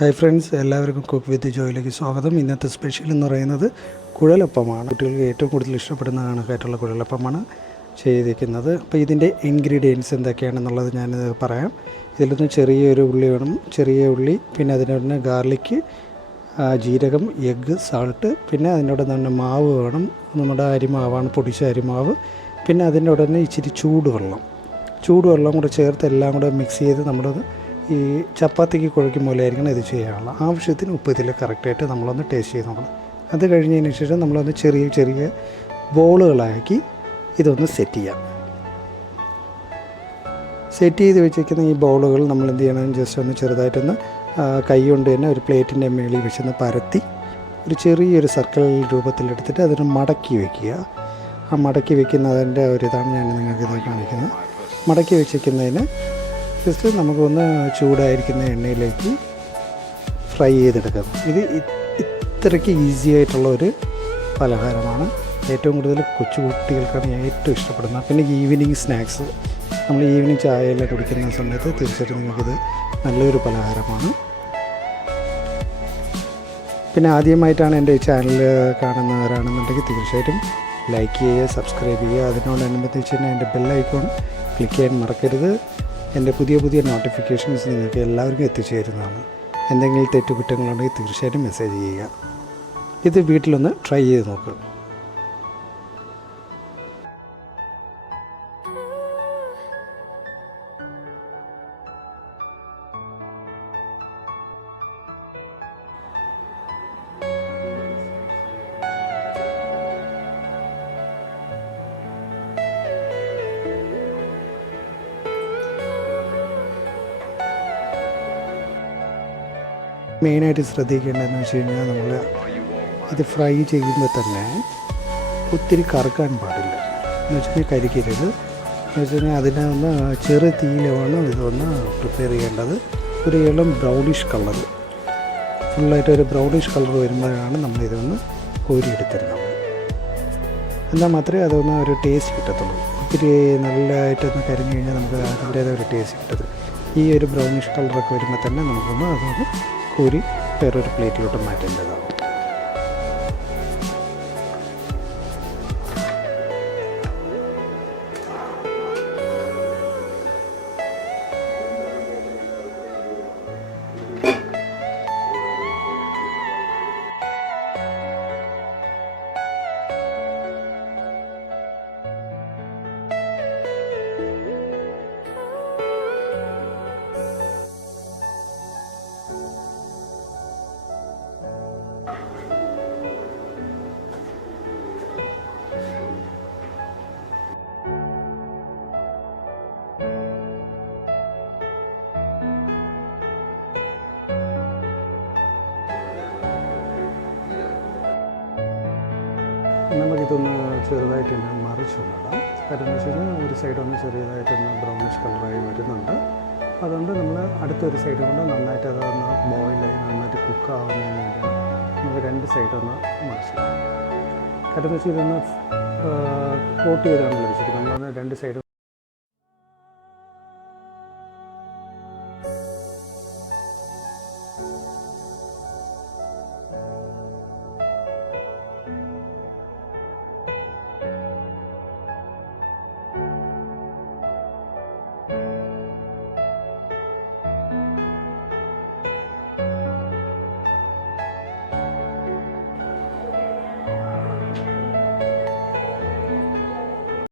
Hi friends, എല്ലാവർക്കും cook with ജോയിലേക്ക് സ്വാഗതം. ഇന്നത്തെ സ്പെഷ്യൽ എന്ന് പറയുന്നത് കുഴലപ്പമാണ്. കുട്ടികൾക്ക് ഏറ്റവും കൂടുതൽ ഇഷ്ടപ്പെടുന്ന കണക്കായിട്ടുള്ള കുഴലപ്പമാണ് ചെയ്തിരിക്കുന്നത്. അപ്പോൾ ഇതിൻ്റെ ഇൻഗ്രീഡിയൻസ് എന്തൊക്കെയാണെന്നുള്ളത് ഞാൻ പറയാം. ഇതിലൊന്ന് ചെറിയൊരു ഉള്ളി വേണം, ചെറിയ ഉള്ളി, പിന്നെ അതിനോടനെ ഗാർലിക്ക്, ജീരകം, എഗ്ഗ്, സാൾട്ട്, പിന്നെ അതിനോട് തന്നെ മാവ് വേണം. നമ്മുടെ അരിമാവാണ്, പൊടിച്ച അരിമാവ്. പിന്നെ അതിൻ്റെ ഉടനെ ഇച്ചിരി ചൂടുവെള്ളം കൂടെ ചേർത്ത് എല്ലാം കൂടെ മിക്സ് ചെയ്ത് നമ്മളത് ഈ ചപ്പാത്തിക്ക് കുഴയ്ക്കും പോലെ ആയിരിക്കണം ഇത് ചെയ്യാനുള്ള. ആവശ്യത്തിന് ഉപ്പ് ഇതിൽ കറക്റ്റായിട്ട് നമ്മളൊന്ന് ടേസ്റ്റ് ചെയ്ത് നോക്കണം. അത് കഴിഞ്ഞതിന് ശേഷം നമ്മളൊന്ന് ചെറിയ ബോളുകളാക്കി ഇതൊന്ന് സെറ്റ് ചെയ്യാം. സെറ്റ് ചെയ്ത് വെച്ചിരിക്കുന്ന ഈ ബോളുകൾ നമ്മൾ എന്ത് ചെയ്യണം, ജസ്റ്റ് ഒന്ന് ചെറുതായിട്ടൊന്ന് കൈ കൊണ്ട് തന്നെ ഒരു പ്ലേറ്റിൻ്റെ മേളിൽ വെച്ചൊന്ന് പരത്തി ഒരു ചെറിയൊരു സർക്കിൾ രൂപത്തിലെടുത്തിട്ട് അതിന് മടക്കി വയ്ക്കുക. ആ മടക്കി വയ്ക്കുന്നതിൻ്റെ ഒരിതാണ് ഞാൻ നിങ്ങൾക്കിത് കാണിക്കുന്നത്. മടക്കി വെച്ചിരിക്കുന്നതിന് ജസ്റ്റ് നമുക്കൊന്ന് ചൂടായിരിക്കുന്ന എണ്ണയിലേക്ക് ഫ്രൈ ചെയ്തെടുക്കാം. ഇത് ഇത്രയ്ക്ക് ഈസി ആയിട്ടുള്ള ഒരു പലഹാരമാണ്. ഏറ്റവും കൂടുതൽ കൊച്ചു കുട്ടികൾക്കാണ് ഏറ്റവും ഇഷ്ടപ്പെടുന്നത്. പിന്നെ ഈവനിങ് സ്നാക്സ്, നമ്മൾ ഈവനിങ് ചായയെല്ലാം കുടിക്കുന്ന സമയത്ത് തീർച്ചയായിട്ടും നിങ്ങൾക്കിത് നല്ലൊരു പലഹാരമാണ്. പിന്നെ ആദ്യമായിട്ടാണ് എൻ്റെ ഈ ചാനൽ കാണുന്നവരാണെന്നുണ്ടെങ്കിൽ തീർച്ചയായിട്ടും ലൈക്ക് ചെയ്യുക, സബ്സ്ക്രൈബ് ചെയ്യുക. അതിനോടനുബന്ധിച്ച് തന്നെ എൻ്റെ ബെല്ലൈക്കോൺ ക്ലിക്ക് ചെയ്യാൻ മറക്കരുത്. എൻ്റെ പുതിയ നോട്ടിഫിക്കേഷൻസ് നിങ്ങൾക്ക് എല്ലാവർക്കും എത്തിച്ചേരുന്നതാണ്. എന്തെങ്കിലും തെറ്റുകുറ്റങ്ങളുണ്ടെങ്കിൽ തീർച്ചയായിട്ടും മെസ്സേജ് ചെയ്യുക. ഇത് വീട്ടിലൊന്ന് ട്രൈ ചെയ്ത് നോക്കുക. മെയിനായിട്ട് ശ്രദ്ധിക്കേണ്ടതെന്ന് വെച്ച് കഴിഞ്ഞാൽ നമ്മൾ ഇത് ഫ്രൈ ചെയ്യുമ്പോൾ തന്നെ ഒത്തിരി കറുക്കാൻ പാടില്ല. എന്ന് വെച്ച് കഴിഞ്ഞാൽ കരിക്കരുത്. എന്ന് വെച്ച് കഴിഞ്ഞാൽ അതിനെ ഒന്ന് ചെറു തീയിലാണ് ഇതൊന്ന് പ്രിപ്പയർ ചെയ്യേണ്ടത്. ഒരു ഇളം ബ്രൗണിഷ് കളർ, ഫുള്ളായിട്ടൊരു ബ്രൗണിഷ് കളർ വരുമ്പോഴാണ് നമ്മളിതൊന്ന് കോരിയെടുത്തിരുന്നത്. എന്നാൽ മാത്രമേ അതൊന്ന് ഒരു ടേസ്റ്റ് കിട്ടത്തുള്ളൂ. ഒത്തിരി നല്ലതായിട്ടൊന്ന് കരിഞ്ഞു കഴിഞ്ഞാൽ നമുക്ക് അതിൻ്റേതായ ഒരു ടേസ്റ്റ് കിട്ടത്തുള്ളൂ. ഈ ഒരു ബ്രൗണിഷ് കളറൊക്കെ വരുമ്പോൾ തന്നെ നമുക്കൊന്ന് അതൊന്ന് കോരി വേറൊരു പ്ലേറ്റിലോട്ട് മാറ്റേണ്ടതാണ്. നമുക്കിതൊന്ന് ചെറുതായിട്ടൊന്ന് മറിച്ചൊന്നിടാം. കാരണം എന്ന് വെച്ച് കഴിഞ്ഞാൽ ഒരു സൈഡൊന്ന് ചെറിയതായിട്ടൊന്ന് ബ്രൗണിഷ് കളറായി വരുന്നുണ്ട്. അതുകൊണ്ട് നമ്മൾ അടുത്തൊരു സൈഡ് കൊണ്ട് നന്നായിട്ട് അതൊന്ന് ബോയിലായി നന്നായിട്ട് കുക്കാവുന്നതിന് വേണ്ടിയാണ് നമുക്ക് രണ്ട് സൈഡൊന്ന് മറിച്ചിടാം. കാരണം എന്ന് വെച്ചാൽ ഇതൊന്ന് കോട്ട് ചെയ്താണ് ലഭിച്ചിട്ട് നമ്മളൊന്ന് രണ്ട് സൈഡ്